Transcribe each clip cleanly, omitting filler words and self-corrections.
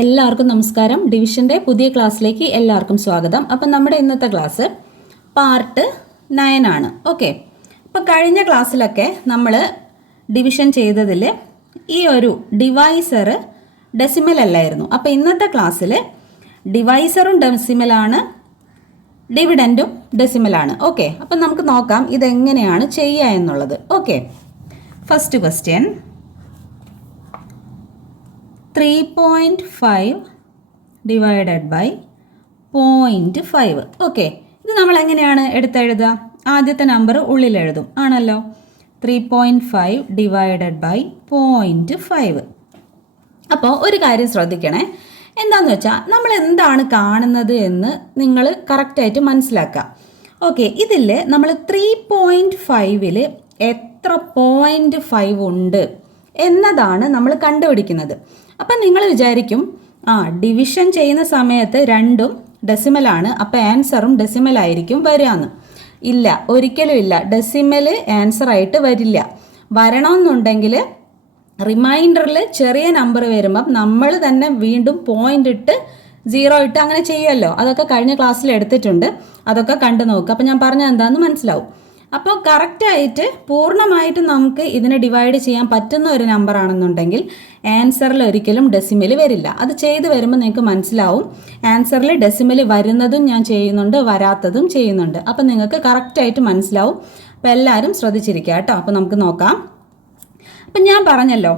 എല്ലാവർക്കും നമസ്കാരം. ഡിവിഷൻ്റെ പുതിയ ക്ലാസ്സിലേക്ക് എല്ലാവർക്കും സ്വാഗതം. അപ്പം നമ്മുടെ ഇന്നത്തെ ക്ലാസ് പാർട്ട് 9 ആണ്. ഓക്കെ, അപ്പോൾ കഴിഞ്ഞ ക്ലാസ്സിലൊക്കെ നമ്മൾ ഡിവിഷൻ ചെയ്തതിൽ ഈ ഒരു ഡിവൈസർ ഡെസിമൽ അല്ലായിരുന്നു. അപ്പോൾ ഇന്നത്തെ ക്ലാസ്സിൽ ഡിവൈസറും ഡെസിമലാണ്, ഡിവിഡൻറ്റും ഡെസിമലാണ്. ഓക്കെ, അപ്പം നമുക്ക് നോക്കാം ഇതെങ്ങനെയാണ് ചെയ്യുക എന്നുള്ളത്. Okay, first question 3.5 divided by 0.5. Okay, ഇത് നമ്മൾ എങ്ങനെയാണ് എടുത്തെഴുതുക? ആദ്യത്തെ നമ്പർ ഉള്ളിൽ എഴുതും ആണല്ലോ. 3.5 ഡിവൈഡഡ് ബൈ 0.5. അപ്പോൾ ഒരു കാര്യം ശ്രദ്ധിക്കണേ. എന്താണെന്ന് വെച്ചാൽ നമ്മൾ എന്താണ് കാണുന്നത് എന്ന് നിങ്ങൾ കറക്റ്റായിട്ട് മനസ്സിലാക്കുക. ഓക്കെ, ഇതിൽ നമ്മൾ 3.5ൽ എത്ര 0.5 ഉണ്ട് എന്നതാണ് നമ്മൾ കണ്ടുപിടിക്കുന്നത്. അപ്പം നിങ്ങൾ വിചാരിക്കും ഡിവിഷൻ ചെയ്യുന്ന സമയത്ത് രണ്ടും ഡെസിമലാണ്, അപ്പോൾ ആൻസറും ഡെസിമലായിരിക്കും വരികയെന്ന്. ഇല്ല, ഒരിക്കലും ഇല്ല. ഡെസിമൽ ആൻസറായിട്ട് വരില്ല. വരണമെന്നുണ്ടെങ്കിൽ റിമൈൻഡറിൽ ചെറിയ നമ്പർ വരുമ്പം നമ്മൾ തന്നെ വീണ്ടും പോയിന്റ് ഇട്ട് 0 ഇട്ട് അങ്ങനെ ചെയ്യുമല്ലോ. അതൊക്കെ കഴിഞ്ഞ ക്ലാസ്സിൽ എടുത്തിട്ടുണ്ട്, അതൊക്കെ കണ്ടു നോക്കുക. അപ്പം ഞാൻ പറഞ്ഞത് എന്താണെന്ന് മനസ്സിലാവും. അപ്പോൾ കറക്റ്റായിട്ട് പൂർണ്ണമായിട്ട് നമുക്ക് ഇതിനെ ഡിവൈഡ് ചെയ്യാൻ പറ്റുന്ന ഒരു നമ്പർ ആണെന്നുണ്ടെങ്കിൽ ആൻസറിൽ ഒരിക്കലും ഡെസിമൽ വരില്ല. അത് ചെയ്ത് വരുമ്പോൾ നിങ്ങൾക്ക് മനസ്സിലാവും. ആൻസറിൽ ഡെസിമൽ വരുന്നതും ഞാൻ ചെയ്യുന്നുണ്ട്, വരാത്തതും ചെയ്യുന്നുണ്ട്. അപ്പം നിങ്ങൾക്ക് കറക്റ്റായിട്ട് മനസ്സിലാവും. അപ്പോൾ എല്ലാവരും ശ്രദ്ധിച്ചിരിക്കുക കേട്ടോ. അപ്പോൾ നമുക്ക് നോക്കാം. അപ്പം ഞാൻ പറഞ്ഞല്ലോ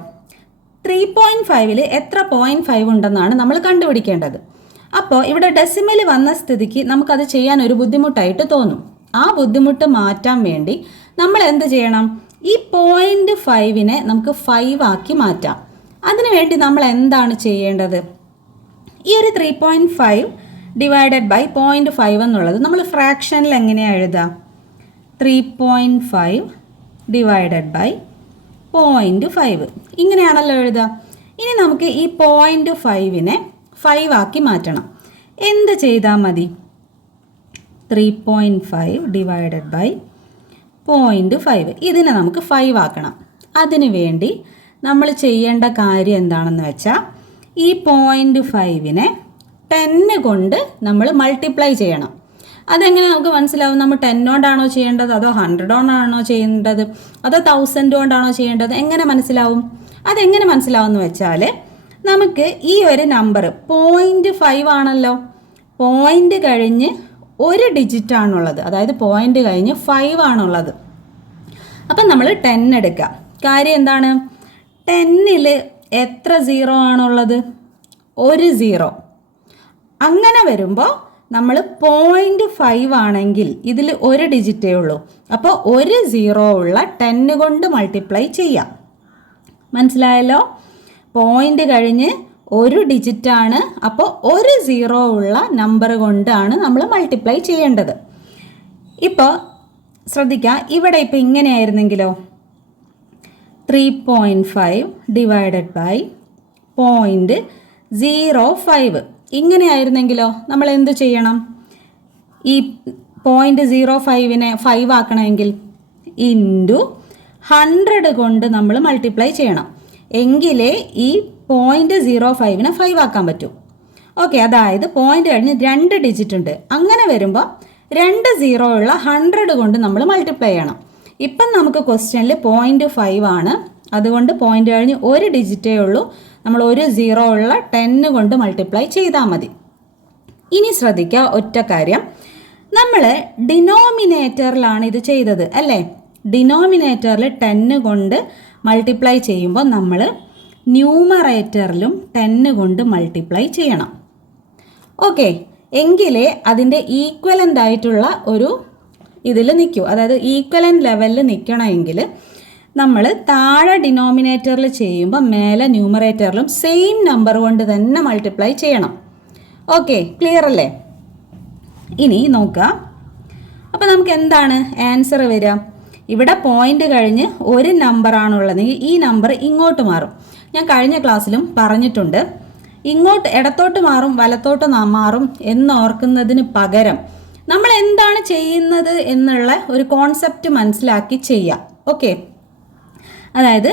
3.5ൽ എത്ര 0.5 ഉണ്ടെന്നാണ് നമ്മൾ കണ്ടുപിടിക്കേണ്ടത്. അപ്പോൾ ഇവിടെ ഡെസിമൽ വന്ന സ്ഥിതിക്ക് നമുക്കത് ചെയ്യാൻ ഒരു ബുദ്ധിമുട്ടായിട്ട് തോന്നും. ആ ബുദ്ധിമുട്ട് മാറ്റാൻ വേണ്ടി നമ്മൾ എന്ത് ചെയ്യണം? ഈ 0.5നെ നമുക്ക് 5 ആക്കി മാറ്റാം. അതിനുവേണ്ടി നമ്മൾ എന്താണ് ചെയ്യേണ്ടത്? ഈ ഒരു 3.5 ഡിവൈഡഡ് ബൈ 0.5 എന്നുള്ളത് നമ്മൾ ഫ്രാക്ഷനിൽ എങ്ങനെയാണ് എഴുതുക? 3.5 ഡിവൈഡഡ് ബൈ 0.5 ഇങ്ങനെയാണല്ലോ എഴുതുക. ഇനി നമുക്ക് ഈ 0.5നെ 5 ആക്കി മാറ്റണം. എന്ത് ചെയ്താൽ മതി? 3.5 ഡിവൈഡഡ് ബൈ 0.5 ഇതിനെ നമുക്ക് 5 ആക്കണം. അതിനു വേണ്ടി നമ്മൾ ചെയ്യേണ്ട കാര്യം എന്താണെന്ന് വെച്ചാൽ ഈ 0.5നെ 10 കൊണ്ട് നമ്മൾ മൾട്ടിപ്ലൈ ചെയ്യണം. അതെങ്ങനെ നമുക്ക് മനസ്സിലാവും? നമ്മൾ 10 കൊണ്ടാണോ ചെയ്യേണ്ടത്, അതോ 100 കൊണ്ടാണോ ചെയ്യേണ്ടത്, അതോ 1000 കൊണ്ടാണോ ചെയ്യേണ്ടത്? എങ്ങനെ മനസ്സിലാവും? അതെങ്ങനെ മനസ്സിലാവും എന്ന് വെച്ചാൽ നമുക്ക് ഈ ഒരു നമ്പർ 0.5 ആണല്ലോ, പോയിന്റ് കഴിഞ്ഞ് ഒരു ഡിജിറ്റ് ആണുള്ളത്, അതായത് പോയിന്റ് കഴിഞ്ഞ് 5 ആണുള്ളത്. അപ്പം നമ്മൾ 10 എടുക്കുക. കാര്യം എന്താണ്? 10ൽ എത്ര 0 ആണുള്ളത്? ഒരു 0. അങ്ങനെ വരുമ്പോൾ നമ്മൾ 0.5 ആണെങ്കിൽ ഇതിൽ ഒരു ഡിജിറ്റേ ഉള്ളൂ. അപ്പോൾ ഒരു 0 ഉള്ള 10 കൊണ്ട് മൾട്ടിപ്ലൈ ചെയ്യാം. മനസ്സിലായല്ലോ? പോയിന്റ് കഴിഞ്ഞ് ഒരു ഡിജിറ്റാണ്, അപ്പോൾ ഒരു 0 ഉള്ള നമ്പർ കൊണ്ടാണ് നമ്മൾ മൾട്ടിപ്ലൈ ചെയ്യേണ്ടത്. ഇപ്പോൾ ശ്രദ്ധിക്കുക, ഇവിടെ ഇപ്പോൾ ഇങ്ങനെയായിരുന്നെങ്കിലോ 3.5 ഡിവൈഡഡ് ബൈ 0.05 ഇങ്ങനെയായിരുന്നെങ്കിലോ നമ്മൾ എന്ത് ചെയ്യണം? ഈ 0.05നെ 5 ആക്കണമെങ്കിൽ ഇൻറ്റു 100 കൊണ്ട് നമ്മൾ മൾട്ടിപ്ലൈ ചെയ്യണം. എങ്കിലേ ഈ 0.05നെ 5 ആക്കാൻ പറ്റും. ഓക്കെ, അതായത് പോയിന്റ് കഴിഞ്ഞ് 2 ഡിജിറ്റ് ഉണ്ട്. അങ്ങനെ വരുമ്പോൾ 2 0 ഉള്ള 100 കൊണ്ട് നമ്മൾ മൾട്ടിപ്ലൈ ചെയ്യണം. ഇപ്പം നമുക്ക് ക്വസ്റ്റ്യനിൽ 0.5 ആണ്, അതുകൊണ്ട് പോയിന്റ് കഴിഞ്ഞ് ഒരു ഡിജിറ്റേ ഉള്ളൂ. നമ്മൾ ഒരു 0 ഉള്ള 10 കൊണ്ട് മൾട്ടിപ്ലൈ ചെയ്താൽ മതി. ഇനി ശ്രദ്ധിക്കുക ഒറ്റ കാര്യം, നമ്മൾ ഡിനോമിനേറ്ററിലാണ് ഇത് ചെയ്തത് അല്ലേ? ഡിനോമിനേറ്ററിൽ 10 കൊണ്ട് മൾട്ടിപ്ലൈ ചെയ്യുമ്പോൾ നമ്മൾ ന്യൂമറേറ്ററിലും 10 കൊണ്ട് മൾട്ടിപ്ലൈ ചെയ്യണം. ഓക്കെ, എങ്കിലേ അതിൻ്റെ ഈക്വലൻ്റ് ആയിട്ടുള്ള ഒരു ഇതിൽ നിൽക്കൂ. അതായത് ഈക്വലൻ്റ് ലെവലിൽ നിൽക്കണമെങ്കിൽ നമ്മൾ താഴെ ഡിനോമിനേറ്ററിൽ ചെയ്യുമ്പോൾ മേലെ ന്യൂമറേറ്ററിലും സെയിം നമ്പർ കൊണ്ട് തന്നെ മൾട്ടിപ്ലൈ ചെയ്യണം. ഓക്കെ, ക്ലിയർ അല്ലേ? ഇനി നോക്കുക. അപ്പോൾ നമുക്ക് എന്താണ് ആൻസർ വരിക? ഇവിടെ പോയിന്റ് കഴിഞ്ഞ് ഒരു നമ്പറാണുള്ളതെങ്കിൽ ഈ നമ്പർ ഇങ്ങോട്ട് മാറും. ഞാൻ കഴിഞ്ഞ ക്ലാസ്സിലും പറഞ്ഞിട്ടുണ്ട്, ഇങ്ങോട്ട് ഇടത്തോട്ട് മാറും വലത്തോട്ട് മാറും എന്നോർക്കുന്നതിന് പകരം നമ്മൾ എന്താണ് ചെയ്യുന്നത് എന്നുള്ള ഒരു കോൺസെപ്റ്റ് മനസ്സിലാക്കി ചെയ്യാം. ഓക്കെ, അതായത്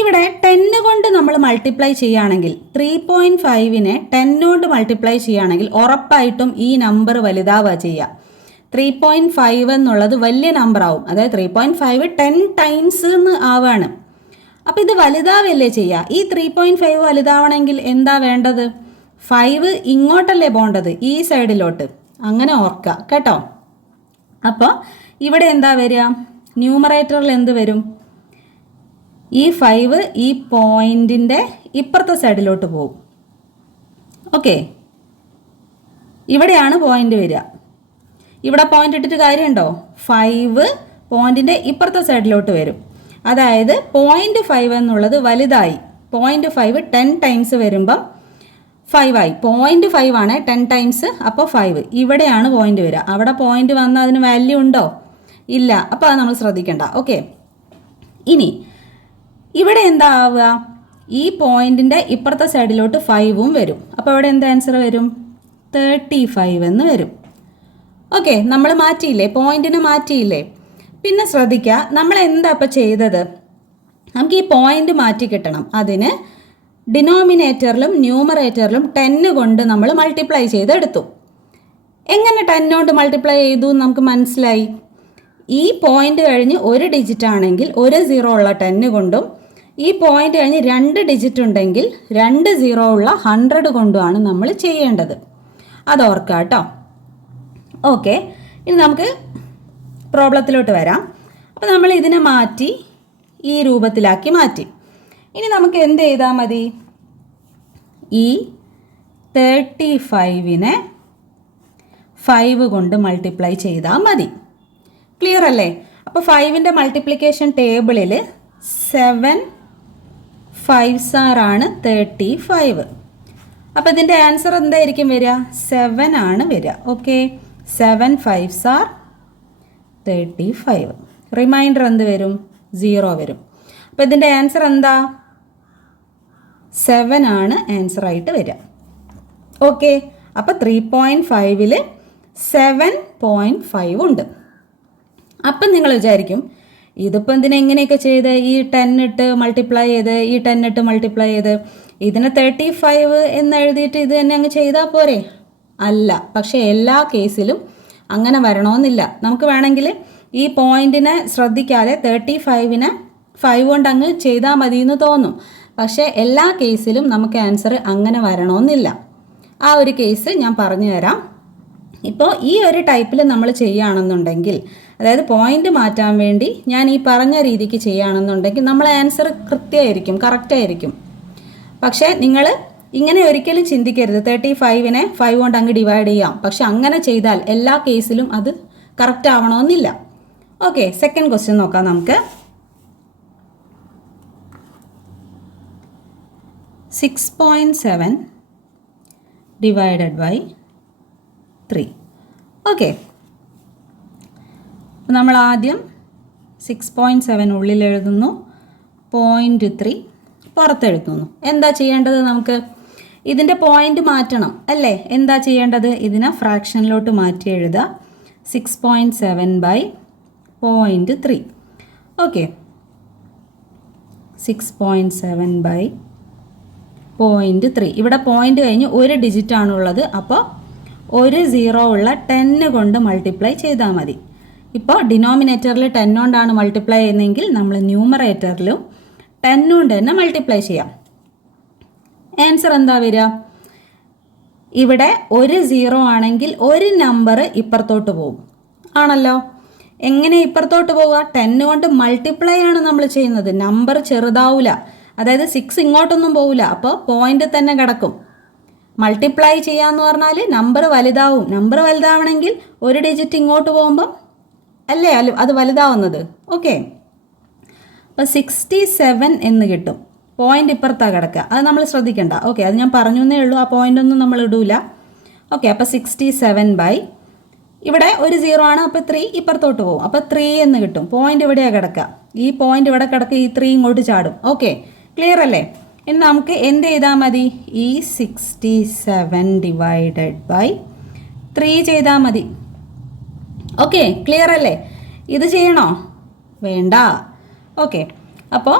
ഇവിടെ 10 കൊണ്ട് നമ്മൾ മൾട്ടിപ്ലൈ ചെയ്യുകയാണെങ്കിൽ 3.5നെ 10 കൊണ്ട് മൾട്ടിപ്ലൈ ചെയ്യുകയാണെങ്കിൽ ഉറപ്പായിട്ടും ഈ നമ്പർ വലുതാവുക ചെയ്യുക. 3.5 എന്നുള്ളത് വലിയ നമ്പർ ആവും. അതായത് 3.5 10 ടൈംസ് എന്ന് ആവുകയാണ്. അപ്പോൾ ഇത് വലുതാവല്ലേ ചെയ്യുക. ഈ 3.5 വലുതാവണമെങ്കിൽ എന്താ വേണ്ടത്? 5 ഇങ്ങോട്ടല്ലേ പോകേണ്ടത്, ഈ സൈഡിലോട്ട്. അങ്ങനെ ഓർക്കുക കേട്ടോ. അപ്പോൾ ഇവിടെ എന്താ വരിക? ന്യൂമറേറ്ററിൽ എന്ത് വരും? ഈ 5 ഈ പോയിന്റിൻ്റെ ഇപ്പുറത്തെ സൈഡിലോട്ട് പോകും. ഓക്കെ, ഇവിടെയാണ് പോയിന്റ് വരിക. ഇവിടെ പോയിന്റ് ഇട്ടിട്ട് കാര്യമുണ്ടോ? 5 പോയിന്റിൻ്റെ ഇപ്പുറത്തെ സൈഡിലോട്ട് വരും. അതായത് 0.5 എന്നുള്ളത് വലുതായി. 0.5 10 ടൈംസ് വരുമ്പം 5 ആയി. 0.5 ആണ് 10 ടൈംസ്, അപ്പോൾ 5. ഇവിടെയാണ് പോയിന്റ് വരിക. അവിടെ പോയിന്റ് വന്നാൽ അതിന് വാല്യൂ ഉണ്ടോ? ഇല്ല. അപ്പോൾ അത് നമ്മൾ ശ്രദ്ധിക്കേണ്ട. ഓക്കെ, ഇനി ഇവിടെ എന്താ ആവുക? ഈ പോയിന്റിൻ്റെ ഇപ്പുറത്തെ സൈഡിലോട്ട് 5ഉം വരും. അപ്പോൾ ഇവിടെ എന്താ ആൻസർ വരും? 35 എന്ന് വരും. ഓക്കെ, നമ്മൾ മാറ്റിയില്ലേ, പോയിന്റിനെ മാറ്റിയില്ലേ? പിന്നെ ശ്രദ്ധിക്കുക, നമ്മൾ എന്താ ഇപ്പോൾ ചെയ്തത്? നമുക്ക് ഈ പോയിന്റ് മാറ്റി കിട്ടണം. അതിന് ഡിനോമിനേറ്ററിലും ന്യൂമറേറ്ററിലും 10 കൊണ്ട് നമ്മൾ മൾട്ടിപ്ലൈ ചെയ്തെടുത്തു. എങ്ങനെ 10 കൊണ്ട് മൾട്ടിപ്ലൈ ചെയ്തു നമുക്ക് മനസ്സിലായി. ഈ പോയിന്റ് കഴിഞ്ഞ് ഒരു ഡിജിറ്റ് ആണെങ്കിൽ 1 0 ഉള്ള 10 കൊണ്ടും, ഈ പോയിന്റ് കഴിഞ്ഞ് 2 ഡിജിറ്റ് ഉണ്ടെങ്കിൽ 2 0 ഉള്ള 100 കൊണ്ടുമാണ് നമ്മൾ ചെയ്യേണ്ടത്. അത് ഓർക്കുക കേട്ടോ. ഓക്കെ, ഇനി നമുക്ക് പ്രോബ്ലത്തിലോട്ട് വരാം. അപ്പോൾ നമ്മൾ ഇതിനെ മാറ്റി ഈ രൂപത്തിലാക്കി മാറ്റി. ഇനി നമുക്ക് എന്ത് ചെയ്താൽ മതി? ഈ 35നെ 5 കൊണ്ട് മൾട്ടിപ്ലൈ ചെയ്താൽ മതി. ക്ലിയർ അല്ലേ? അപ്പോൾ 5ൻ്റെ മൾട്ടിപ്ലിക്കേഷൻ ടേബിളിൽ 7 5s ആണ് 35. അപ്പോൾ ഇതിൻ്റെ ആൻസർ എന്തായിരിക്കും വരിക? 7 ആണ് വരിക. Okay, 7 5s are 35. റിമൈൻഡർ എന്ത് വരും? 0 വരും. അപ്പോൾ ഇതിൻ്റെ ആൻസർ എന്താ? 7 ആണ് ആൻസർ ആയിട്ട് വരിക. ഓക്കെ, അപ്പോൾ 3.5ൽ 7.5 ഉണ്ട്. അപ്പം നിങ്ങൾ വിചാരിക്കും, ഇതിപ്പോൾ എന്തിനാ എങ്ങനെയൊക്കെ ചെയ്ത്? ഈ 10 ഇട്ട് മൾട്ടിപ്ലൈ ചെയ്ത്, ഈ 10 ഇട്ട് മൾട്ടിപ്ലൈ ചെയ്ത്, ഇതിനെ 35 എന്ന് എഴുതിയിട്ട് ഇത് തന്നെ അങ്ങ് ചെയ്താൽ പോരെ? അല്ല, പക്ഷേ എല്ലാ കേസിലും അങ്ങനെ വരണമെന്നില്ല. നമുക്ക് വേണമെങ്കിൽ ഈ പോയിന്റിനെ ശ്രദ്ധിക്കാതെ 35നെ 5 കൊണ്ട് അങ്ങ് ചെയ്താൽ മതി എന്ന് തോന്നും. പക്ഷേ എല്ലാ കേസിലും നമുക്ക് ആൻസർ അങ്ങനെ വരണമെന്നില്ല. ആ ഒരു കേസ് ഞാൻ പറഞ്ഞു തരാം. ഇപ്പോൾ ഈ ഒരു ടൈപ്പിൽ നമ്മൾ ചെയ്യുകയാണെന്നുണ്ടെങ്കിൽ, അതായത് പോയിന്റ് മാറ്റാൻ വേണ്ടി ഞാൻ ഈ പറഞ്ഞ രീതിക്ക് ചെയ്യുകയാണെന്നുണ്ടെങ്കിൽ നമ്മളെ ആൻസർ കൃത്യമായിരിക്കും, കറക്റ്റായിരിക്കും. പക്ഷേ നിങ്ങൾ ഇങ്ങനെ ഒരിക്കലും ചിന്തിക്കരുത് 35നെ 5 കൊണ്ട് അങ്ങ് ഡിവൈഡ് ചെയ്യാം. പക്ഷെ അങ്ങനെ ചെയ്താൽ എല്ലാ കേസിലും അത് കറക്റ്റ് ആവണമെന്നില്ല. ഓക്കെ, സെക്കൻഡ് ക്വസ്റ്റ്യൻ നോക്കാം നമുക്ക്. 6.7 ഡിവൈഡഡ് ബൈ 3. ഓക്കെ, അപ്പോൾ നമ്മൾ ആദ്യം 6.7 ഉള്ളിൽ എഴുതുന്നു, 0.3 പുറത്തെഴുതുന്നു. എന്താ ചെയ്യേണ്ടത്? നമുക്ക് ഇതിൻ്റെ പോയിന്റ് മാറ്റണം അല്ലേ? എന്താ ചെയ്യേണ്ടത്? ഇതിനെ ഫ്രാക്ഷനിലോട്ട് മാറ്റി എഴുതുക. 6.7 ബൈ 0.3. Okay, 6.7 by 0.3. ഇവിടെ പോയിന്റ് കഴിഞ്ഞ് ഒരു ഡിജിറ്റ് ആണുള്ളത്. അപ്പോൾ 1 0 ഉള്ള 10 കൊണ്ട് മൾട്ടിപ്ലൈ ചെയ്താൽ മതി. ഇപ്പോൾ ഡിനോമിനേറ്ററിൽ 10 കൊണ്ടാണ് മൾട്ടിപ്ലൈ ചെയ്യുന്നതെങ്കിൽ നമ്മൾ ന്യൂമറേറ്ററിലും 10 കൊണ്ട് തന്നെ മൾട്ടിപ്ലൈ ചെയ്യാം. ആൻസർ എന്താ വരിക? ഇവിടെ 1 0 ആണെങ്കിൽ ഒരു നമ്പർ ഇപ്പുറത്തോട്ട് പോകും. ആണല്ലോ. എങ്ങനെ ഇപ്പുറത്തോട്ട് പോവുക? 10 കൊണ്ട് മൾട്ടിപ്ലൈ ആണ് നമ്മൾ ചെയ്യുന്നത്. നമ്പർ ചെറുതാവില്ല, അതായത് 6 ഇങ്ങോട്ടൊന്നും പോവില്ല. അപ്പോൾ പോയിന്റ് തന്നെ കിടക്കും. മൾട്ടിപ്ലൈ ചെയ്യാന്ന് പറഞ്ഞാൽ നമ്പർ വലുതാവും. നമ്പർ വലുതാവണമെങ്കിൽ ഒരു ഡിജിറ്റ് ഇങ്ങോട്ട് പോകുമ്പം അല്ലേ അത് വലുതാവുന്നത്. ഓക്കെ, അപ്പോൾ 67 എന്ന് കിട്ടും. പോയിന്റ് ഇപ്പുറത്താണ് കിടക്കുക. അത് നമ്മൾ ശ്രദ്ധിക്കണ്ട. ഓക്കെ, അത് ഞാൻ പറഞ്ഞു എന്നേ ഉള്ളൂ. ആ പോയിന്റ് ഒന്നും നമ്മൾ ഇടൂല. ഓക്കെ, അപ്പോൾ 67 ബൈ ഇവിടെ ഒരു 0 ആണ്. അപ്പോൾ 3 ഇപ്പുറത്തോട്ട് പോകും. അപ്പോൾ 3 എന്ന് കിട്ടും. പോയിന്റ് ഇവിടെയാണ് കിടക്കുക. ഈ പോയിന്റ് ഇവിടെ കിടക്കുക, ഈ 3 ഇങ്ങോട്ട് ചാടും. ഓക്കെ, ക്ലിയർ അല്ലേ? ഇനി നമുക്ക് എന്ത് ചെയ്താൽ മതി? ഈ 67 ഡിവൈഡഡ് ബൈ 3 ചെയ്താൽ മതി. ഓക്കെ, ക്ലിയർ അല്ലേ? ഇത് ചെയ്യണോ? വേണ്ട. ഓക്കെ, അപ്പോൾ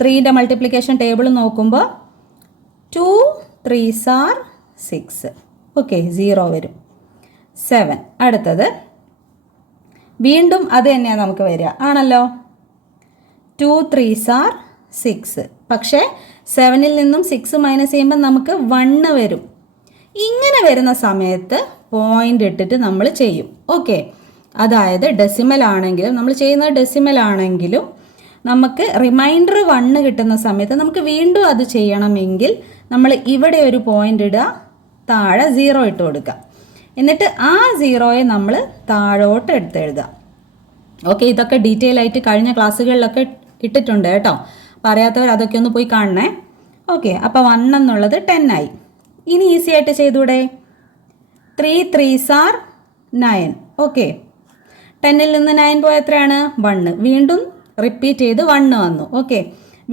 3ൻ്റെ മൾട്ടിപ്ലിക്കേഷൻ ടേബിൾ നോക്കുമ്പോൾ 2 3s are 6. ഓക്കെ, 0 വരും. 7. അടുത്തത് വീണ്ടും അത് തന്നെയാണ് നമുക്ക് വരിക, ആണല്ലോ. 2 3s are 6. പക്ഷേ 7ൽ നിന്നും 6 മൈനസ് ചെയ്യുമ്പോൾ നമുക്ക് 1 വരും. ഇങ്ങനെ വരുന്ന സമയത്ത് പോയിൻ്റ് ഇട്ടിട്ട് നമ്മൾ ചെയ്യും. ഓക്കെ, അതായത് ഡെസിമൽ ആണെങ്കിലും നമ്മൾ ചെയ്യുന്നത് ഡെസിമൽ ആണെങ്കിലും നമുക്ക് റിമൈൻഡർ 1 കിട്ടുന്ന സമയത്ത് നമുക്ക് വീണ്ടും അത് ചെയ്യണമെങ്കിൽ നമ്മൾ ഇവിടെ ഒരു പോയിൻ്റ് ഇടുക, താഴെ 0 ഇട്ട് കൊടുക്കുക. എന്നിട്ട് ആ 0യെ നമ്മൾ താഴോട്ട് എടുത്തെഴുതുക. ഓക്കെ, ഇതൊക്കെ ഡീറ്റെയിൽ ആയിട്ട് കഴിഞ്ഞ ക്ലാസ്സുകളിലൊക്കെ ഇട്ടിട്ടുണ്ട് കേട്ടോ. പറയാത്തവർ അതൊക്കെ ഒന്ന് പോയി കാണണേ. ഓക്കെ, അപ്പോൾ 1 എന്നുള്ളത് 10 ആയി. ഇനി ഈസി ആയിട്ട് ചെയ്തൂടെ? 3 3s are 9. ഓക്കെ, 10ൽ നിന്ന് 9 പോയ എത്രയാണ്? 1. വീണ്ടും റിപ്പീറ്റ് ചെയ്ത് 1 വന്നു. ഓക്കെ,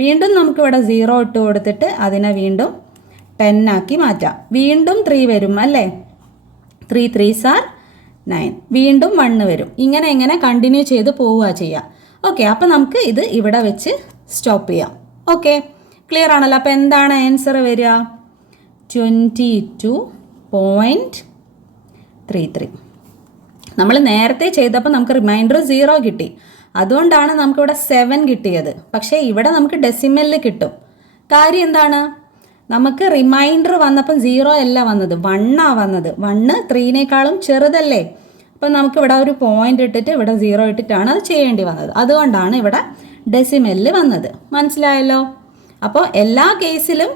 വീണ്ടും നമുക്കിവിടെ 0 ഇട്ട് കൊടുത്തിട്ട് അതിനെ വീണ്ടും 10 ആക്കി മാറ്റാം. വീണ്ടും 3 വരും അല്ലേ? 3 3s are 9. വീണ്ടും 1 വരും. ഇങ്ങനെ കണ്ടിന്യൂ ചെയ്ത് പോവുക ചെയ്യാം. ഓക്കെ, അപ്പോൾ നമുക്ക് ഇത് ഇവിടെ വെച്ച് സ്റ്റോപ്പ് ചെയ്യാം. ഓക്കെ, ക്ലിയർ ആണല്ലോ? അപ്പോൾ എന്താണ് ആൻസർ വരിക? 22.33. നമ്മൾ നേരത്തെ ചെയ്തപ്പോൾ നമുക്ക് റിമൈൻഡർ 0 കിട്ടി, അതുകൊണ്ടാണ് നമുക്കിവിടെ 7 കിട്ടിയത്. പക്ഷേ ഇവിടെ നമുക്ക് ഡെസിമലിൽ കിട്ടും. കാര്യം എന്താണ്? നമുക്ക് റിമൈൻഡർ വന്നപ്പം 0 അല്ല വന്നത്, 1 വന്നത്. 1 3നേക്കാളും ചെറുതല്ലേ? അപ്പം നമുക്കിവിടെ ഒരു പോയിൻ്റ് ഇട്ടിട്ട് ഇവിടെ 0 ഇട്ടിട്ടാണ് അത് ചെയ്യേണ്ടി വന്നത്. അതുകൊണ്ടാണ് ഇവിടെ ഡെസിമലിൽ വന്നത്. മനസ്സിലായല്ലോ? അപ്പോൾ എല്ലാ കേസിലും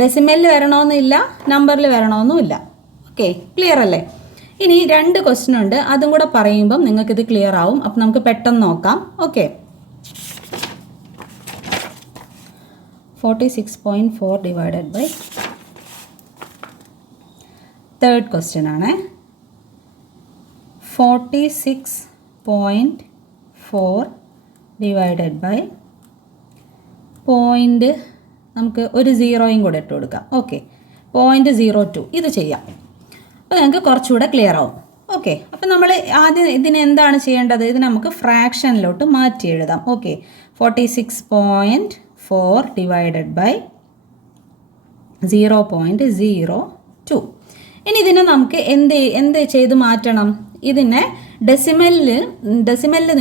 ഡെസിമലിൽ വരണമെന്നില്ല, നമ്പറിൽ വരണമെന്നുമില്ല. ഓക്കെ, ക്ലിയർ അല്ലേ? ഇനി 2 ക്വസ്റ്റ്യൻ ഉണ്ട്, അതും കൂടെ പറയുമ്പം നിങ്ങൾക്കിത് ക്ലിയർ ആവും. അപ്പം നമുക്ക് പെട്ടെന്ന് നോക്കാം. Okay, 46.4 divided by third question ആണ്. 46.4 ഡിവൈഡഡ് ബൈ പോയിൻ്റ്, നമുക്ക് ഒരു 0യും കൂടെ ഇട്ട് കൊടുക്കാം. ഓക്കെ, 0.02. ഇത് ചെയ്യാം. അപ്പോൾ നിങ്ങൾക്ക് കുറച്ചുകൂടെ ക്ലിയർ ആവും. ഓക്കെ, അപ്പം നമ്മൾ ആദ്യം ഇതിന് എന്താണ് ചെയ്യേണ്ടത്? ഇത് നമുക്ക് ഫ്രാക്ഷനിലോട്ട് മാറ്റി എഴുതാം. Okay, 46.4 divided by 0.02. ഇനി ഇതിനെ നമുക്ക് എന്ത് ചെയ്ത് മാറ്റണം? ഇതിനെ ഡെസിമലിൽ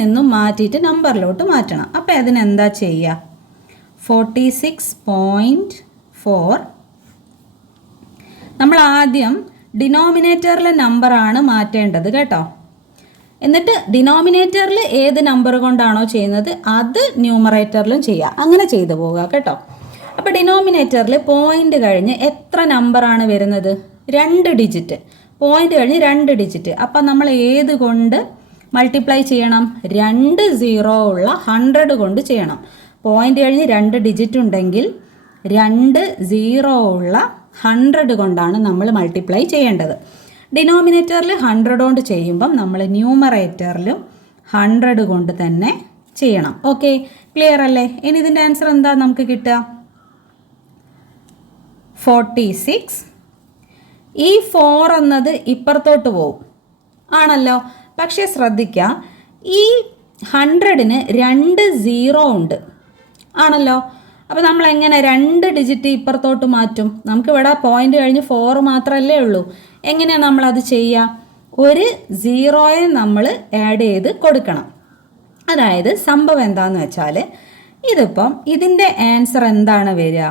നിന്നും മാറ്റിയിട്ട് നമ്പറിലോട്ട് മാറ്റണം. അപ്പോൾ അതിനെന്താ ചെയ്യുക? 46.4 നമ്മൾ ആദ്യം ഡിനോമിനേറ്ററിലെ നമ്പറാണ് മാറ്റേണ്ടത് കേട്ടോ. എന്നിട്ട് ഡിനോമിനേറ്ററിൽ ഏത് നമ്പർ കൊണ്ടാണോ ചെയ്യുന്നത് അത് ന്യൂമറേറ്ററിലും ചെയ്യുക. അങ്ങനെ ചെയ്തു പോവുക കേട്ടോ. അപ്പോൾ ഡിനോമിനേറ്ററിൽ പോയിൻ്റ് കഴിഞ്ഞ് എത്ര നമ്പറാണ് വരുന്നത്? 2 ഡിജിറ്റ്. പോയിൻ്റ് കഴിഞ്ഞ് 2 ഡിജിറ്റ്. അപ്പം നമ്മൾ ഏത് കൊണ്ട് മൾട്ടിപ്ലൈ ചെയ്യണം? 2 0 ഉള്ള 100 കൊണ്ട് ചെയ്യണം. പോയിൻ്റ് കഴിഞ്ഞ് 2 ഡിജിറ്റ് ഉണ്ടെങ്കിൽ 2 0 ഉള്ള 100 കൊണ്ടാണ് നമ്മൾ മൾട്ടിപ്ലൈ ചെയ്യേണ്ടത്. ഡിനോമിനേറ്ററിൽ 100 കൊണ്ട് ചെയ്യുമ്പം നമ്മൾ ന്യൂമറേറ്ററിലും 100 കൊണ്ട് തന്നെ ചെയ്യണം. ഓക്കെ, ക്ലിയർ അല്ലേ? ഇനി ഇതിൻ്റെ ആൻസർ എന്താ നമുക്ക് കിട്ടുക? 46. ഈ 4 എന്നത് ഇപ്പുറത്തോട്ട് പോവും, ആണല്ലോ. പക്ഷേ ശ്രദ്ധിക്കുക, ഈ 100ന് 2 0 ഉണ്ട്, ആണല്ലോ. അപ്പോൾ നമ്മൾ എങ്ങനെ 2 ഡിജിറ്റ് ഇപ്പുറത്തോട്ട് മാറ്റും? നമുക്കിവിടെ പോയിൻ്റ് കഴിഞ്ഞ് 4 മാത്രമല്ലേ ഉള്ളൂ. എങ്ങനെയാണ് നമ്മളത് ചെയ്യുക? ഒരു 0യെ നമ്മൾ ആഡ് ചെയ്ത് കൊടുക്കണം. അതായത് സംഭവം എന്താണെന്ന് വെച്ചാൽ, ഇതിപ്പം ഇതിൻ്റെ ആൻസർ എന്താണ് വരിക?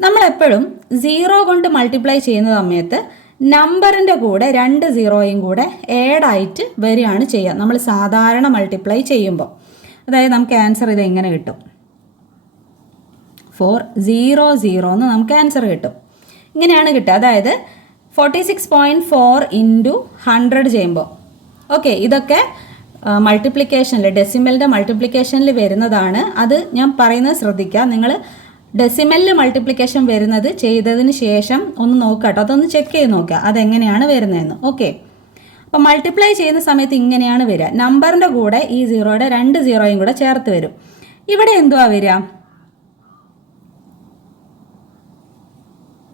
നമ്മളെപ്പോഴും 0 കൊണ്ട് മൾട്ടിപ്ലൈ ചെയ്യുന്ന സമയത്ത് നമ്പറിൻ്റെ കൂടെ 2 0യും കൂടെ ആഡായിട്ട് വരികയാണ് ചെയ്യുക നമ്മൾ സാധാരണ മൾട്ടിപ്ലൈ ചെയ്യുമ്പോൾ. അതായത് നമുക്ക് ആൻസർ ഇത് എങ്ങനെ കിട്ടും? 400 എന്ന് നമുക്ക് ആൻസർ കിട്ടും. ഇങ്ങനെയാണ് കിട്ടുക. അതായത് 46.4 ഇൻറ്റു 100 ചെയ്യുമ്പോൾ. ഓക്കെ, ഇതൊക്കെ മൾട്ടിപ്ലിക്കേഷനിൽ ഡെസിമലിൻ്റെ മൾട്ടിപ്ലിക്കേഷനിൽ വരുന്നതാണ്. അത് ഞാൻ പറയുന്നത് ശ്രദ്ധിക്കുക. നിങ്ങൾ ഡെസിമലിൽ മൾട്ടിപ്ലിക്കേഷൻ വരുന്നത് ചെയ്തതിന് ശേഷം ഒന്ന് നോക്കുക കേട്ടോ. അതൊന്ന് ചെക്ക് ചെയ്ത് നോക്കുക അതെങ്ങനെയാണ് വരുന്നതെന്ന്. ഓക്കെ, അപ്പം മൾട്ടിപ്ലൈ ചെയ്യുന്ന സമയത്ത് ഇങ്ങനെയാണ് വരിക. നമ്പറിൻ്റെ കൂടെ ഈ 0യുടെ 2 0യും കൂടെ ചേർത്ത് വരും. ഇവിടെ എന്തുവാ വരിക?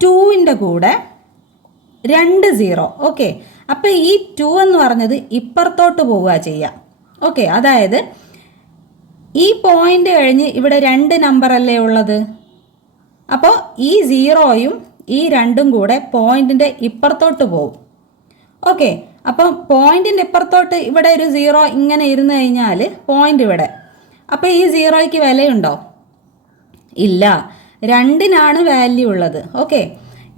2ൻ്റെ കൂടെ 2 0. ഓക്കെ, അപ്പോൾ ഈ 2 എന്ന് പറഞ്ഞത് ഇപ്പുറത്തോട്ട് പോവുക ചെയ്യുക. ഓക്കെ, അതായത് ഈ പോയിന്റ് കഴിഞ്ഞ് ഇവിടെ 2 നമ്പർ അല്ലേ ഉള്ളത്. അപ്പോൾ ഈ 0യും ഈ 2ഉം കൂടെ പോയിന്റിൻ്റെ ഇപ്പുറത്തോട്ട് പോകും. ഓക്കെ, അപ്പം പോയിന്റിൻ്റെ ഇപ്പുറത്തോട്ട് ഇവിടെ ഒരു 0 ഇങ്ങനെ ഇരുന്ന് കഴിഞ്ഞാൽ പോയിന്റ് ഇവിടെ. അപ്പോൾ ഈ 0യ്ക്ക് വിലയുണ്ടോ? ഇല്ല, 2നാണ് വാല്യൂ ഉള്ളത്. ഓക്കെ,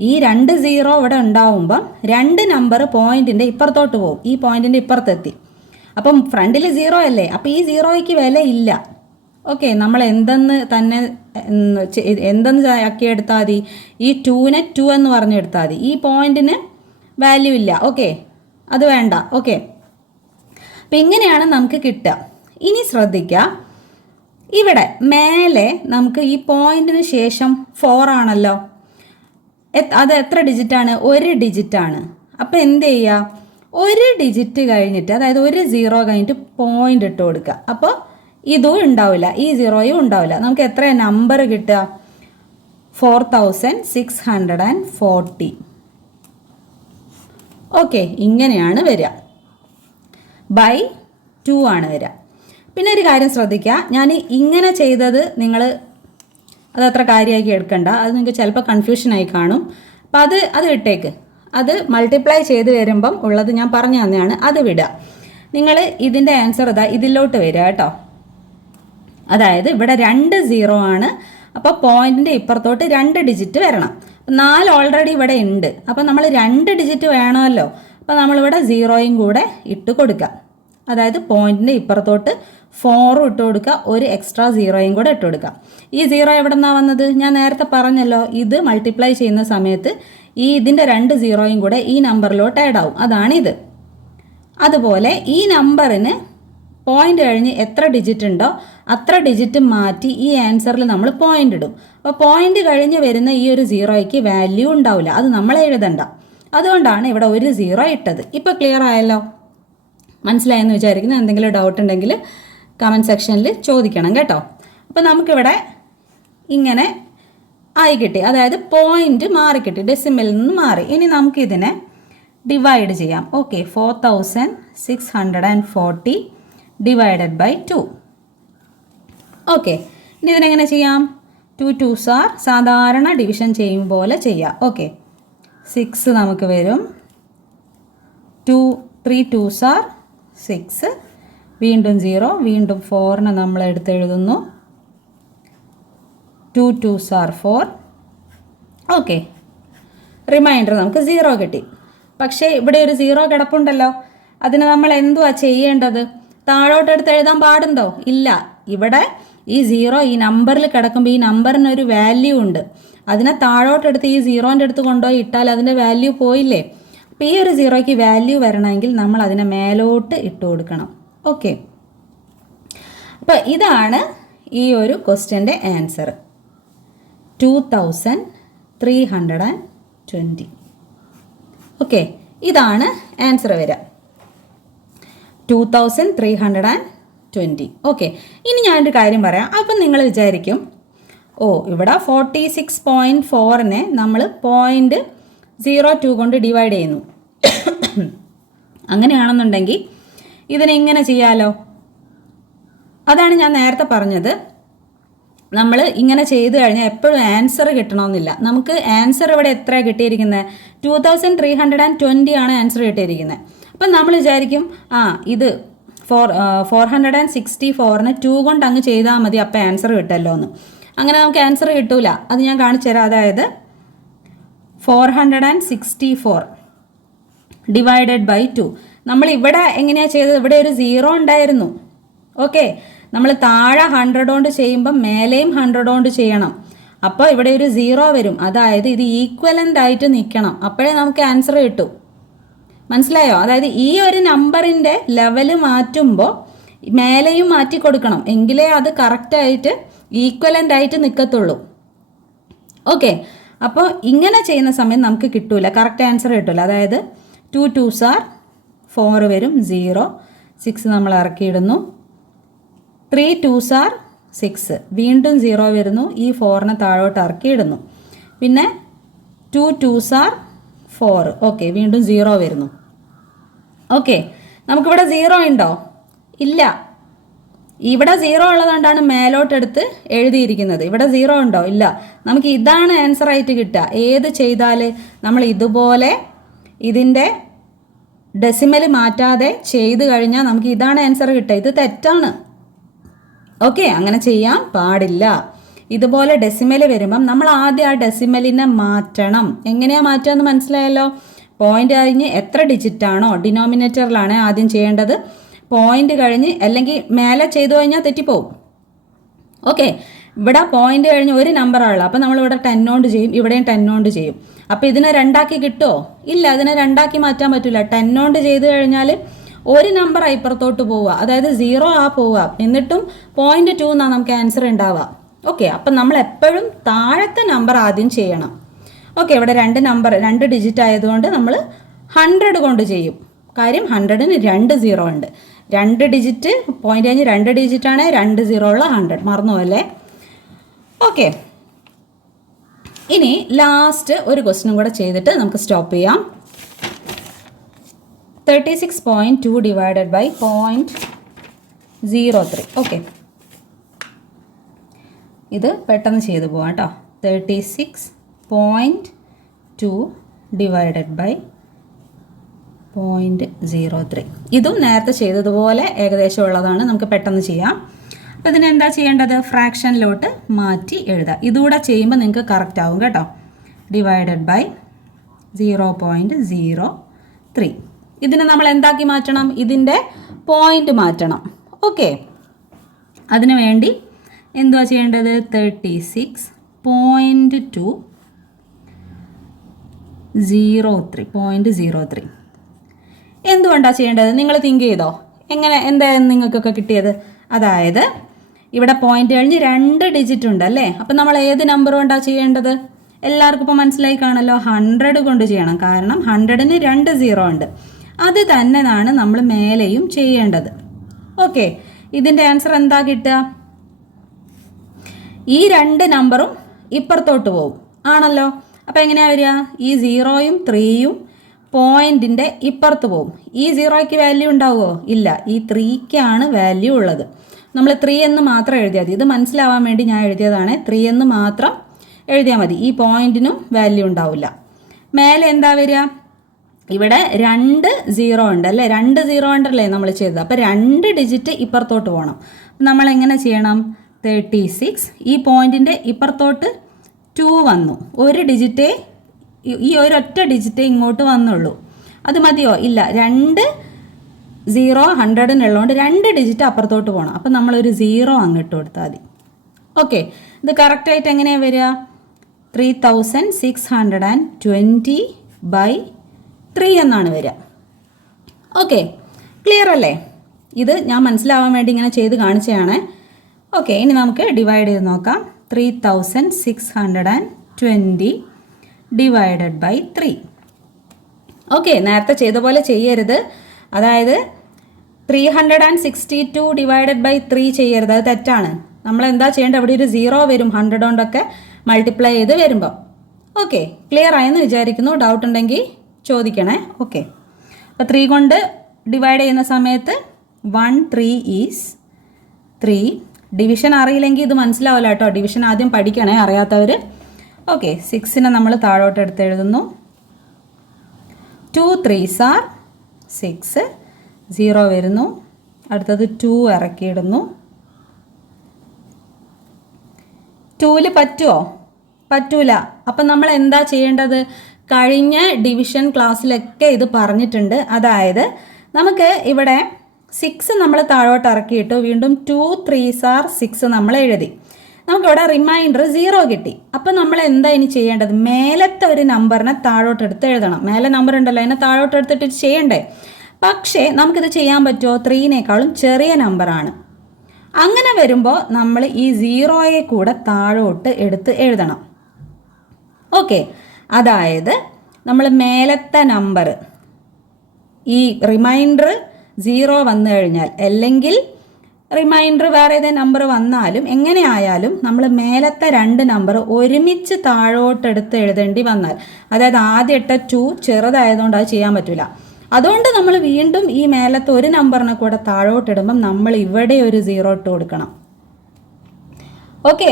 ഈ 2 0 ഇവിടെ ഉണ്ടാവുമ്പം 2 നമ്പർ പോയിന്റിൻ്റെ ഇപ്പുറത്തോട്ട് പോകും. ഈ പോയിന്റിൻ്റെ ഇപ്പുറത്തെത്തി. അപ്പം ഫ്രണ്ടിൽ 0 അല്ലേ, അപ്പോൾ ഈ 0യ്ക്ക് വില ഇല്ല. ഓക്കെ, നമ്മൾ എന്തെന്ന് ആക്കിയെടുത്താൽ മതി? ഈ 2നെ 2 എന്ന് പറഞ്ഞെടുത്താൽ മതി. ഈ പോയിന്റിന് വാല്യൂ ഇല്ല. ഓക്കെ, അത് വേണ്ട. ഓക്കെ, അപ്പം ഇങ്ങനെയാണ് നമുക്ക് കിട്ടുക. ഇനി ശ്രദ്ധിക്കുക, ഇവിടെ മേലെ നമുക്ക് ഈ പോയിന്റിന് ശേഷം 4 ആണല്ലോ. അത് എത്ര ഡിജിറ്റാണ്? 1 ഡിജിറ്റാണ്. അപ്പോൾ എന്ത് ചെയ്യുക? 1 ഡിജിറ്റ് കഴിഞ്ഞിട്ട്, അതായത് 1 0 കഴിഞ്ഞിട്ട് പോയിന്റ് ഇട്ട് കൊടുക്കുക. അപ്പോൾ ഇതും ഉണ്ടാവില്ല, ഈ 0യും ഉണ്ടാവില്ല. നമുക്ക് എത്ര നമ്പർ കിട്ടുക? 4640. ഓക്കെ, ഇങ്ങനെയാണ് വരിക. ബൈ 2 ആണ് വരിക. പിന്നെ ഒരു കാര്യം ശ്രദ്ധിക്കുക, ഞാൻ ഇങ്ങനെ ചെയ്തത് നിങ്ങൾ അതത്ര കാര്യമാക്കി എടുക്കണ്ട. അത് നിങ്ങൾക്ക് ചിലപ്പോൾ കൺഫ്യൂഷനായി കാണും. അപ്പം അത് ഇട്ടേക്ക്. അത് മൾട്ടിപ്ലൈ ചെയ്ത് വരുമ്പം ഉള്ളത് ഞാൻ പറഞ്ഞു തന്നെയാണ്, അത് വിടുക. നിങ്ങൾ ഇതിൻ്റെ ആൻസർ ഇതിലോട്ട് വരിക കേട്ടോ. അതായത് ഇവിടെ 2 0 ആണ്. അപ്പോൾ പോയിന്റിൻ്റെ ഇപ്പുറത്തോട്ട് 2 ഡിജിറ്റ് വരണം. 4 ഓൾറെഡി ഇവിടെ ഉണ്ട്. അപ്പോൾ നമ്മൾ 2 ഡിജിറ്റ് വേണമല്ലോ. അപ്പോൾ നമ്മളിവിടെ 0യും കൂടെ ഇട്ട് കൊടുക്കുക. അതായത് പോയിന്റിൻ്റെ ഇപ്പുറത്തോട്ട് 4 ഇട്ട് കൊടുക്കുക, ഒരു എക്സ്ട്രാ 0യും കൂടെ ഇട്ട് കൊടുക്കുക. ഈ 0 എവിടെ നിന്നാണ് വന്നത്? ഞാൻ നേരത്തെ പറഞ്ഞല്ലോ, ഇത് മൾട്ടിപ്ലൈ ചെയ്യുന്ന സമയത്ത് ഇതിൻ്റെ 2 0യും കൂടെ ഈ നമ്പറിലോട്ട് ആഡ് ആവും. അതാണിത്. അതുപോലെ ഈ നമ്പറിന് പോയിന്റ് കഴിഞ്ഞ് എത്ര ഡിജിറ്റ് ഉണ്ടോ അത്ര ഡിജിറ്റ് മാറ്റി ഈ ആൻസറിൽ നമ്മൾ പോയിന്റ് ഇടും. അപ്പോൾ പോയിന്റ് കഴിഞ്ഞ് വരുന്ന ഈ ഒരു 0യ്ക്ക് വാല്യൂ ഉണ്ടാവില്ല, അത് നമ്മൾ എഴുതണ്ട. അതുകൊണ്ടാണ് ഇവിടെ ഒരു 0 ഇട്ടത്. ഇപ്പോൾ ക്ലിയർ ആയല്ലോ? മനസ്സിലായെന്ന് വിചാരിക്കുന്നു. എന്തെങ്കിലും ഡൗട്ട് ഉണ്ടെങ്കിൽ കമൻറ്റ് സെക്ഷനിൽ ചോദിക്കണം കേട്ടോ. അപ്പോൾ നമുക്കിവിടെ ഇങ്ങനെ ആയി കിട്ടി, അതായത് പോയിന്റ് മാറിക്കിട്ടി, ഡെസിമലിൽ നിന്ന് മാറി. ഇനി നമുക്കിതിനെ ഡിവൈഡ് ചെയ്യാം. Okay, 4640 divided by 2. ഓക്കെ, ഇനി ഇതിനെങ്ങനെ ചെയ്യാം? 2 2s are സാധാരണ ഡിവിഷൻ ചെയ്യും പോലെ ചെയ്യാം. ഓക്കെ, 6 നമുക്ക് വരും. 3 2s are 6. വീണ്ടും 0, വീണ്ടും 4നെ നമ്മൾ എടുത്തെഴുതുന്നു. 2 2s are 4. ഓക്കെ, റിമൈൻഡർ നമുക്ക് 0 കിട്ടി. പക്ഷേ ഇവിടെ ഒരു 0 കിടപ്പുണ്ടല്ലോ. അതിന് നമ്മൾ എന്തുവാ ചെയ്യേണ്ടത്? താഴോട്ടെടുത്ത് എഴുതാൻ പാടുണ്ടോ? ഇല്ല. ഇവിടെ ഈ 0 ഈ നമ്പറിൽ കിടക്കുമ്പോൾ ഈ നമ്പറിനൊരു വാല്യൂ ഉണ്ട്. അതിനെ താഴോട്ടെടുത്ത് ഈ 0ൻ്റെ അടുത്ത് കൊണ്ടുപോയി ഇട്ടാൽ അതിൻ്റെ വാല്യൂ പോയില്ലേ? അപ്പോൾ ഈ ഒരു 0യ്ക്ക് വാല്യൂ വരണമെങ്കിൽ നമ്മൾ അതിനെ മേലോട്ട് ഇട്ട് കൊടുക്കണം. ഓക്കെ, അപ്പോൾ ഇതാണ് ഈ ഒരു ക്വസ്റ്റ്യൻ്റെ ആൻസർ. 2320. ഓക്കെ, ഇതാണ് ആൻസർ വരിക. 2320. ഓക്കെ, ഇനി ഞാനൊരു കാര്യം പറയാം. അപ്പം നിങ്ങൾ വിചാരിക്കും, ഓ ഇവിടെ 46.4നെ നമ്മൾ 0.02 കൊണ്ട് ഡിവൈഡ് ചെയ്യുന്നു. അങ്ങനെയാണെന്നുണ്ടെങ്കിൽ ഇതിനെ ഇങ്ങനെ ചെയ്യാലോ. അതാണ് ഞാൻ നേരത്തെ പറഞ്ഞത്. നമ്മൾ ഇങ്ങനെ ചെയ്ത് കഴിഞ്ഞാൽ എപ്പോഴും ആൻസർ കിട്ടണമെന്നില്ല. നമുക്ക് ആൻസർ ഇവിടെ എത്ര കിട്ടിയിരിക്കുന്നത്? 2320 ആണ് ആൻസർ കിട്ടിയിരിക്കുന്നത്. അപ്പം നമ്മൾ വിചാരിക്കും, ഇത് 464നെ 2 കൊണ്ട് അങ്ങ് ചെയ്താൽ മതി, അപ്പം ആൻസർ കിട്ടുമല്ലോ എന്ന്. അങ്ങനെ നമുക്ക് ആൻസർ കിട്ടൂല. അത് ഞാൻ കാണിച്ചു തരാം. അതായത് 464 ഡിവൈഡഡ് ബൈ 2. നമ്മൾ ഇവിടെ എങ്ങനെയാണ് ചെയ്തത്? ഇവിടെ ഒരു 0 ഉണ്ടായിരുന്നു. ഓക്കെ, നമ്മൾ താഴെ 100 കൊണ്ട് ചെയ്യുമ്പം മേലെയും 100 കൊണ്ട് ചെയ്യണം. അപ്പോൾ ഇവിടെ ഒരു 0 വരും. അതായത് ഇത് ഈക്വലൻ്റ് ആയിട്ട് നിൽക്കണം, അപ്പോഴേ നമുക്ക് ആൻസർ കിട്ടൂ. മനസ്സിലായോ? അതായത് ഈ ഒരു നമ്പറിൻ്റെ ലെവല് മാറ്റുമ്പോൾ മേലെയും മാറ്റി കൊടുക്കണം, എങ്കിലേ അത് കറക്റ്റായിട്ട് ഈക്വലൻ്റ് ആയിട്ട് നിൽക്കത്തുള്ളൂ. ഓക്കെ, അപ്പോൾ ഇങ്ങനെ ചെയ്യുന്ന സമയം നമുക്ക് കിട്ടൂല, കറക്റ്റ് ആൻസർ കിട്ടൂല. അതായത് 2 2s are 4 വരും, 0 6 നമ്മൾ ഇറക്കിയിടുന്നു. 3 2s are 6, വീണ്ടും 0 വരുന്നു, ഈ 4നെ താഴോട്ട് ഇറക്കിയിടുന്നു. പിന്നെ 2 2s are 4. ഓക്കെ, വീണ്ടും 0 വരുന്നു. ഓക്കെ, നമുക്കിവിടെ 0 ഉണ്ടോ? ഇല്ല. ഇവിടെ 0 ഉള്ളതുകൊണ്ടാണ് മേലോട്ടെടുത്ത് എഴുതിയിരിക്കുന്നത്. ഇവിടെ 0 ഉണ്ടോ? ഇല്ല. നമുക്ക് ഇതാണ് ആൻസർ ആയിട്ട് കിട്ടുക. ഏത് ചെയ്താൽ നമ്മൾ ഇതുപോലെ ഇതിൻ്റെ ഡെസിമൽ മാറ്റാതെ ചെയ്ത് കഴിഞ്ഞാൽ നമുക്ക് ഇതാണ് ആൻസർ കിട്ടുക. ഇത് തെറ്റാണ്. ഓക്കെ, അങ്ങനെ ചെയ്യാൻ പാടില്ല. ഇതുപോലെ ഡെസിമൽ വരുമ്പം നമ്മൾ ആദ്യം ആ ഡെസിമലിനെ മാറ്റണം. എങ്ങനെയാണ് മാറ്റുക എന്ന് മനസ്സിലായല്ലോ. പോയിന്റ് കഴിഞ്ഞ് എത്ര ഡിജിറ്റാണോ ഡിനോമിനേറ്ററിലാണ് ആദ്യം ചെയ്യേണ്ടത്. പോയിന്റ് കഴിഞ്ഞ് അല്ലെങ്കിൽ മേലെ ചെയ്തു കഴിഞ്ഞാൽ തെറ്റിപ്പോവും. ഓക്കെ, ഇവിടെ പോയിന്റ് കഴിഞ്ഞ് ഒരു നമ്പറാണല്ലോ. അപ്പം നമ്മളിവിടെ 10 കൊണ്ട് ചെയ്യും, ഇവിടെയും 10 കൊണ്ട് ചെയ്യും. അപ്പോൾ ഇതിനെ 2 ആക്കി കിട്ടുമോ? ഇല്ല, അതിനെ 2 ആക്കി മാറ്റാൻ പറ്റില്ല. 10 കൊണ്ട് ചെയ്ത് കഴിഞ്ഞാൽ ഒരു നമ്പർ ഇപ്പുറത്തോട്ട് പോവുക, അതായത് 0 പോവുക. എന്നിട്ടും 0.2 എന്നാണ് നമുക്ക് ആൻസർ ഉണ്ടാവുക. ഓക്കെ, അപ്പം നമ്മൾ എപ്പോഴും താഴത്തെ നമ്പർ ആദ്യം ചെയ്യണം. ഓക്കെ, ഇവിടെ 2 ഡിജിറ്റ് ആയതുകൊണ്ട് നമ്മൾ 100 കൊണ്ട് ചെയ്യും. കാര്യം 100ന് 2 0 ഉണ്ട്. 2 ഡിജിറ്റ് പോയിന്റ് കഴിഞ്ഞ് 2 ഡിജിറ്റാണ്, 2 0 ഉള്ള 100. മറന്നുപോലെ. ഓക്കെ, ഇനി ലാസ്റ്റ് ഒരു ക്വസ്റ്റ്യനും കൂടെ ചെയ്തിട്ട് നമുക്ക് സ്റ്റോപ്പ് ചെയ്യാം. 36.2 ഡിവൈഡഡ് ബൈ 0.03. ഓക്കെ, ഇത് പെട്ടെന്ന് ചെയ്തു പോവാം കേട്ടോ. 36.2 ഡിവൈഡഡ് ബൈ 0.03. ഇതും നേരത്തെ ചെയ്തതുപോലെ ഏകദേശം ഉള്ളതാണ്. നമുക്ക് പെട്ടെന്ന് ചെയ്യാം. അപ്പോൾ ഇതിനെന്താ ചെയ്യേണ്ടത്? ഫ്രാക്ഷനിലോട്ട് മാറ്റി എഴുതാം. ഇതുകൂടെ ചെയ്യുമ്പോൾ നിങ്ങൾക്ക് കറക്റ്റ് ആവും കേട്ടോ. Divided by 0.03. ഇതിനെ നമ്മൾ എന്താക്കി മാറ്റണം? ഇതിൻ്റെ പോയിന്റ് മാറ്റണം. ഓക്കെ, അതിനു വേണ്ടി എന്തുവാ ചെയ്യേണ്ടത്? 36.03. എന്തുകൊണ്ടാണ് ചെയ്യേണ്ടത്? നിങ്ങൾ തിങ്ക് ചെയ്തോ? എന്തായിരുന്നു നിങ്ങൾക്കൊക്കെ കിട്ടിയത്? അതായത് ഇവിടെ പോയിന്റ് കഴിഞ്ഞ് 2 ഡിജിറ്റ് ഉണ്ട് അല്ലേ? അപ്പം നമ്മൾ ഏത് നമ്പർ കൊണ്ടാണ് ചെയ്യേണ്ടത്? എല്ലാവർക്കും ഇപ്പോൾ മനസ്സിലായി കാണല്ലോ. 100 കൊണ്ട് ചെയ്യണം. കാരണം 100ന് 2 0 ഉണ്ട്. അത് തന്നെയാണ് നമ്മൾ മേലെയും ചെയ്യേണ്ടത്. ഓക്കെ, ഇതിൻ്റെ ആൻസർ എന്താ കിട്ടുക? ഈ 2 നമ്പറും ഇപ്പുറത്തോട്ട് പോകും ആണല്ലോ. അപ്പോൾ എങ്ങനെയാണ് വരിക? ഈ 0യും 3യും പോയിന്റിൻ്റെ ഇപ്പുറത്ത് പോകും. ഈ 0യ്ക്ക് വാല്യൂ ഉണ്ടാവുമോ? ഇല്ല. ഈ 3ക്കാണ് വാല്യൂ ഉള്ളത്. നമ്മൾ 3 എന്ന് മാത്രം എഴുതിയാൽ മതി. ഇത് മനസ്സിലാവാൻ വേണ്ടി ഞാൻ എഴുതിയതാണ്. 3 എന്ന് മാത്രം എഴുതിയാൽ മതി. ഈ പോയിന്റിനും വാല്യൂ ഉണ്ടാവില്ല. മേലെ എന്താ വരിക? ഇവിടെ 2 0 ഉണ്ട് അല്ലേ? 2 0 ഉണ്ടല്ലേ നമ്മൾ ചെയ്തത്. അപ്പോൾ 2 ഡിജിറ്റ് ഇപ്പുറത്തോട്ട് പോകണം. നമ്മൾ എങ്ങനെ ചെയ്യണം? 36, ഈ പോയിന്റിൻ്റെ ഇപ്പുറത്തോട്ട് 2 വന്നു. ഒരു ഡിജിറ്റേ, ഈ ഒരൊറ്റ ഡിജിറ്റേ ഇങ്ങോട്ട് വന്നുള്ളൂ. അത് മതിയോ? ഇല്ല. 2 0 100-നുള്ളതുകൊണ്ട് 2 ഡിജിറ്റ് അപ്പുറത്തോട്ട് പോകണം. അപ്പം നമ്മളൊരു 0 അങ്ങോട്ട് കൊടുത്താൽ മതി. ഓക്കെ, ഇത് കറക്റ്റായിട്ട് എങ്ങനെയാണ് വരിക? 3620 ബൈ 3 എന്നാണ് വരിക. ഓക്കെ, ക്ലിയർ അല്ലേ? ഇത് ഞാൻ മനസ്സിലാവാൻ വേണ്ടി ഇങ്ങനെ ചെയ്ത് കാണിച്ചതാണ്. ഓക്കെ, ഇനി നമുക്ക് ഡിവൈഡ് ചെയ്ത് നോക്കാം. 3620 ഡിവൈഡഡ് ബൈ 3. ഓക്കെ, നേരത്തെ ചെയ്ത പോലെ ചെയ്യരുത്. അതായത് 362 ഡിവൈഡഡ് ബൈ 3 ചെയ്യരുത്. അത് തെറ്റാണ്. നമ്മൾ എന്താ ചെയ്യേണ്ടത്? അവിടെ ഒരു 0 വരും 100 കൊണ്ടൊക്കെ മൾട്ടിപ്ലൈ ചെയ്ത് വരുമ്പോൾ. ഓക്കെ, ക്ലിയർ ആയെന്ന് വിചാരിക്കുന്നു. ഡൗട്ട് ഉണ്ടെങ്കിൽ ചോദിക്കണേ. ഓക്കെ, അപ്പോൾ 3 കൊണ്ട് ഡിവൈഡ് ചെയ്യുന്ന സമയത്ത് 1 3 ഈസ് 3. ഡിവിഷൻ അറിയില്ലെങ്കിൽ ഇത് മനസ്സിലാവില്ല കേട്ടോ. ഡിവിഷൻ ആദ്യം പഠിക്കണേ അറിയാത്തവർ. ഓക്കെ, 6നെ നമ്മൾ താഴോട്ട് എടുത്ത് എഴുതുന്നു. 2 3s are 6. 0 വരുന്നു. അടുത്തത് 2 ഇറക്കിയിടുന്നു. 2ൽ പറ്റുമോ? പറ്റൂല. അപ്പം നമ്മൾ എന്താ ചെയ്യേണ്ടത്? കഴിഞ്ഞ ഡിവിഷൻ ക്ലാസ്സിലൊക്കെ ഇത് പറഞ്ഞിട്ടുണ്ട്. അതായത് നമുക്ക് ഇവിടെ 6 നമ്മൾ താഴോട്ട് ഇറക്കിയിട്ടു. വീണ്ടും 2 3s are 6 നമ്മൾ എഴുതി. നമുക്കിവിടെ റിമൈൻഡർ 0 കിട്ടി. അപ്പം നമ്മൾ എന്താ ഇനി ചെയ്യേണ്ടത്? മേലത്തെ ഒരു നമ്പറിനെ താഴോട്ടെടുത്ത് എഴുതണം. മേലെ നമ്പർ ഉണ്ടല്ലോ, അതിനെ താഴോട്ടെടുത്തിട്ട് ചെയ്യണ്ടേ? പക്ഷേ നമുക്കിത് ചെയ്യാൻ പറ്റുമോ? 3നേക്കാളും ചെറിയ നമ്പറാണ്. അങ്ങനെ വരുമ്പോൾ നമ്മൾ ഈ 0യെ കൂടെ താഴോട്ട് എടുത്ത് എഴുതണം. ഓക്കെ, അതായത് നമ്മൾ മേലത്തെ നമ്പർ ഈ റിമൈൻഡർ 0 വന്നു കഴിഞ്ഞാൽ, അല്ലെങ്കിൽ റിമൈൻഡർ വേറെ ഏതെങ്കിലും നമ്പർ വന്നാലും എങ്ങനെയായാലും നമ്മൾ മേലത്തെ 2 നമ്പർ ഒരുമിച്ച് താഴോട്ടെടുത്ത് എഴുതേണ്ടി വന്നാൽ, അതായത് ആദ്യം ഇട്ട 2 ചെറുതായതുകൊണ്ട് അത് ചെയ്യാൻ പറ്റില്ല. അതുകൊണ്ട് നമ്മൾ വീണ്ടും ഈ മേലത്തെ ഒരു നമ്പറിനെ കൂടെ താഴോട്ടിടുമ്പം നമ്മൾ ഇവിടെ ഒരു 0 ഇട്ട് കൊടുക്കണം. ഓക്കെ,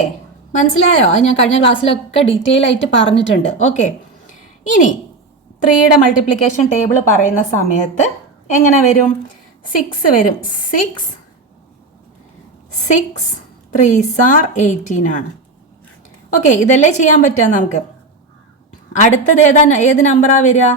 മനസ്സിലായോ? അത് ഞാൻ കഴിഞ്ഞ ക്ലാസ്സിലൊക്കെ ഡീറ്റെയിൽ ആയിട്ട് പറഞ്ഞിട്ടുണ്ട്. ഓക്കെ, ഇനി 3യുടെ മൾട്ടിപ്ലിക്കേഷൻ ടേബിൾ പറയുന്ന സമയത്ത് എങ്ങനെ വരും? 6 വരും. 6 3s are 18 ആണ്. ഓക്കെ, ഇതല്ലേ ചെയ്യാൻ പറ്റുക നമുക്ക്. അടുത്തത് ഏത് നമ്പറാണ് വരിക?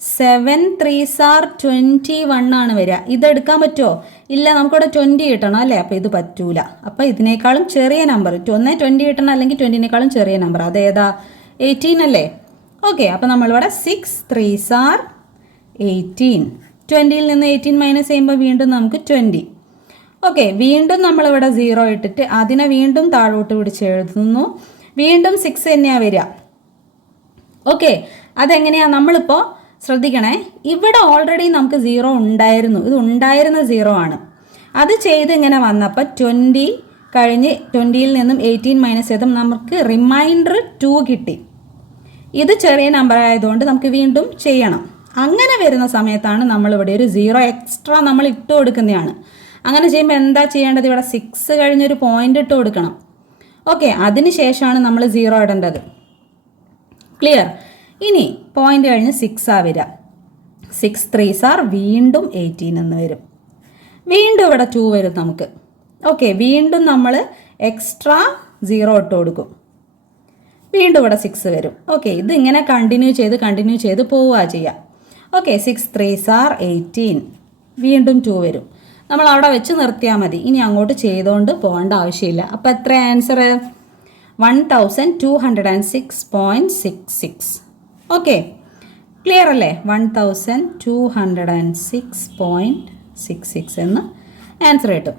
7 3s are 21 ആണ് വരിക. ഇതെടുക്കാൻ പറ്റുമോ? ഇല്ല, നമുക്കിവിടെ 20 കിട്ടണം അല്ലേ? അപ്പോൾ ഇത് പറ്റൂല. അപ്പോൾ ഇതിനേക്കാളും ചെറിയ നമ്പർ, ഒന്നേ 20 കിട്ടണം അല്ലെങ്കിൽ 20നേക്കാളും ചെറിയ നമ്പർ, അതേതാ? 18 അല്ലേ? ഓക്കെ, അപ്പോൾ നമ്മളിവിടെ 6 3s are 18. 20യിൽ നിന്ന് 18 മൈനസ് ചെയ്യുമ്പോൾ വീണ്ടും നമുക്ക് 20. ഓക്കെ, വീണ്ടും നമ്മളിവിടെ 0 ഇട്ടിട്ട് അതിനെ വീണ്ടും താഴോട്ട് പിടിച്ച് എഴുതുന്നു. വീണ്ടും 6 തന്നെയാണ് വരിക. ഓക്കെ, അതെങ്ങനെയാണ്? നമ്മളിപ്പോൾ ശ്രദ്ധിക്കണേ, ഇവിടെ ഓൾറെഡി നമുക്ക് 0 ഉണ്ടായിരുന്നു. ഇത് ഉണ്ടായിരുന്ന 0 ആണ്. അത് ചെയ്ത് ഇങ്ങനെ വന്നപ്പോൾ 20 കഴിഞ്ഞ് 20യിൽ നിന്നും 18 മൈനസ് ചെയ്തും നമുക്ക് റിമൈൻഡർ 2 കിട്ടി. ഇത് ചെറിയ നമ്പർ ആയതുകൊണ്ട് നമുക്ക് വീണ്ടും ചെയ്യണം. അങ്ങനെ വരുന്ന സമയത്താണ് നമ്മളിവിടെ ഒരു 0 എക്സ്ട്രാ നമ്മൾ ഇട്ട് കൊടുക്കുന്നതാണ്. അങ്ങനെ ചെയ്യുമ്പോൾ എന്താ ചെയ്യേണ്ടത്? ഇവിടെ 6 കഴിഞ്ഞൊരു പോയിന്റ് ഇട്ട് കൊടുക്കണം. ഓക്കെ, അതിന് ശേഷമാണ് നമ്മൾ 0 ഇടേണ്ടത്. ക്ലിയർ? ഇനി പോയിന്റ് കഴിഞ്ഞ് 6 ആ വരിക. 6 3s are വീണ്ടും 18 എന്ന് വരും. വീണ്ടും ഇവിടെ 2 വരും നമുക്ക്. ഓക്കെ, വീണ്ടും നമ്മൾ എക്സ്ട്രാ 0 ഇട്ട് കൊടുക്കും. വീണ്ടും ഇവിടെ 6 വരും. ഓക്കെ, ഇത് ഇങ്ങനെ കണ്ടിന്യൂ ചെയ്ത് പോവുക ചെയ്യുക. Okay, 6 3s are 18. വീണ്ടും 2 വരും. നമ്മൾ അവിടെ വെച്ച് നിർത്തിയാൽ മതി. ഇനി അങ്ങോട്ട് ചെയ്തുകൊണ്ട് പോകേണ്ട ആവശ്യമില്ല. അപ്പോൾ എത്ര ആൻസർ? 1206.66. ഓക്കെ, ക്ലിയർ അല്ലേ? 1206.66 എന്ന് ആൻസർ കിട്ടും.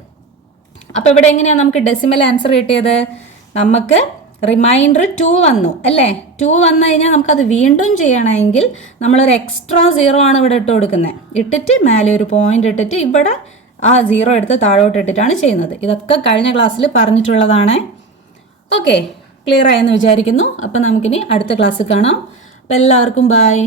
അപ്പോൾ ഇവിടെ എങ്ങനെയാണ് നമുക്ക് ഡെസിമൽ ആൻസർ കിട്ടിയത്? നമുക്ക് റിമൈൻഡർ 2 വന്നു അല്ലേ? 2 വന്നു കഴിഞ്ഞാൽ നമുക്കത് വീണ്ടും ചെയ്യണമെങ്കിൽ നമ്മളൊരു എക്സ്ട്രാ 0 ആണ് ഇവിടെ ഇട്ട് കൊടുക്കുന്നത്. ഇട്ടിട്ട് മേലെ ഒരു പോയിന്റ് ഇട്ടിട്ട് ഇവിടെ ആ 0 എടുത്ത് താഴോട്ട് ഇട്ടിട്ടാണ് ചെയ്യുന്നത്. ഇതൊക്കെ കഴിഞ്ഞ ക്ലാസ്സിൽ പറഞ്ഞിട്ടുള്ളതാണ്. ഓക്കെ, ക്ലിയർ ആയെന്ന് വിചാരിക്കുന്നു. അപ്പം നമുക്കിനി അടുത്ത ക്ലാസ്സിൽ കാണാം. അപ്പോൾ എല്ലാവർക്കും ബൈ.